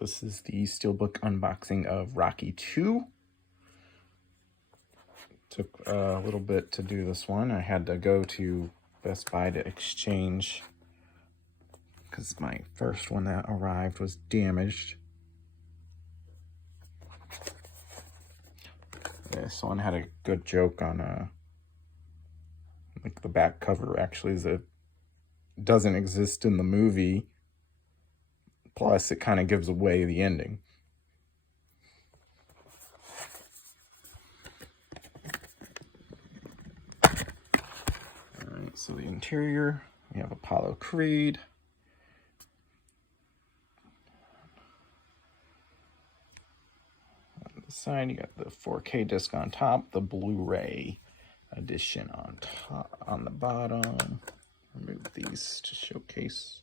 This is the Steelbook unboxing of Rocky 2. Took a little bit to do this one. I had to go to Best Buy to exchange because my first one that arrived was damaged. This one had a good joke on like the back cover actually is it doesn't exist in the movie. Plus, it kind of gives away the ending. Alright, so the interior, we have Apollo Creed. On the side, you got the 4K disc on top, the Blu-ray edition on top, on the bottom. Remove these to showcase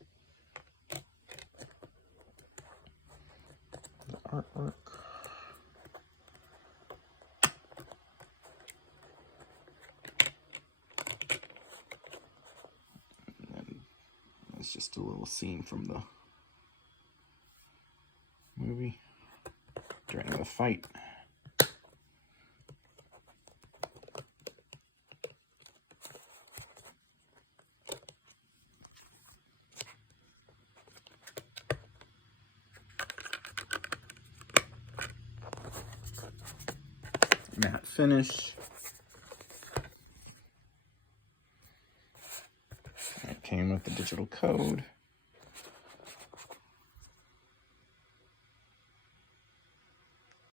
the artwork. And then it's just a little scene from the movie during the fight. Matte finish. It came with the digital code.